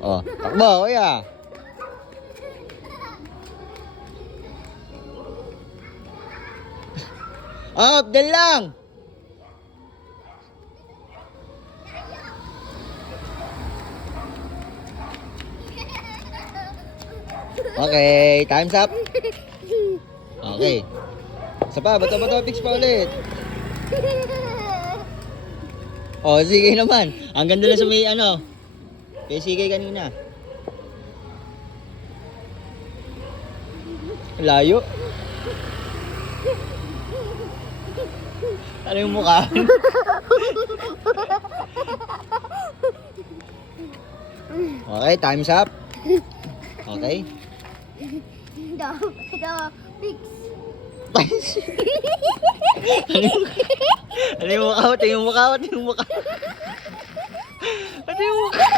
Oh, takbo, kuya. Up, dyan lang. Okay, time's up. Okay. Isa pa, bato-bato, fix pa ulit. Oh, sige naman. Ang ganda na sa may ano. Kay sige kanina. Layo. Ano yung mukha? Okay, time's up. Okay. The fix. Ano yung mukha? Ito yung mukha. Ito yung mukha. Ito yung mukha.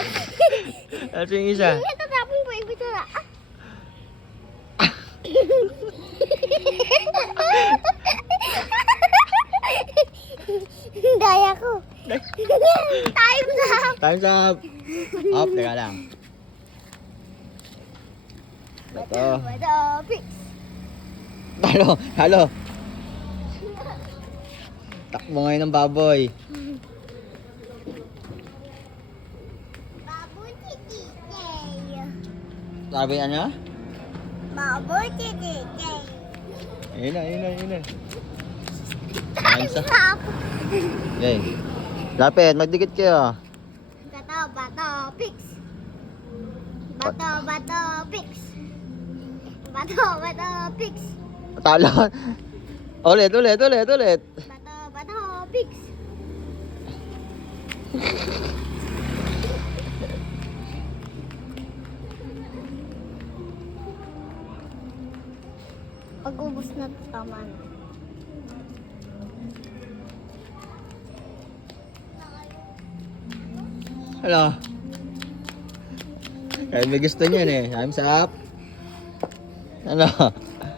Ito yung isa. Ito tapong po ibig na. Daya ko. Time's up. Time's up. Up, teka lang. Ito. The fix. Talo, talo. Takbo ngayon ng baboy. Baboy titi. Sabi ano? Baboy titi. Ayun na, ayun na, ayun na. Time's up. Okay. Lapit, magdikit kayo. Bato, fix. Bato, fix. Bato, fix. Talo. Ulit, ulit, ulit, ulit. Bato, fix. Pag-ubos na tama na. Hello. Kaya may gusto niyan eh. Time's up. Ano?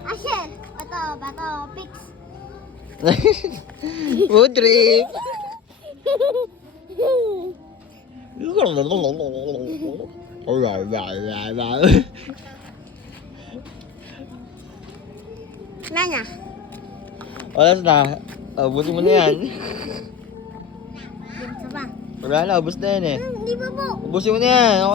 Asher, bato, fix. Food trip. Nanya. Oras na. Ubusin mo na yan. Sa ba? Wala na, ubus na yan eh. Hindi pa po. Ubusin mo na yan.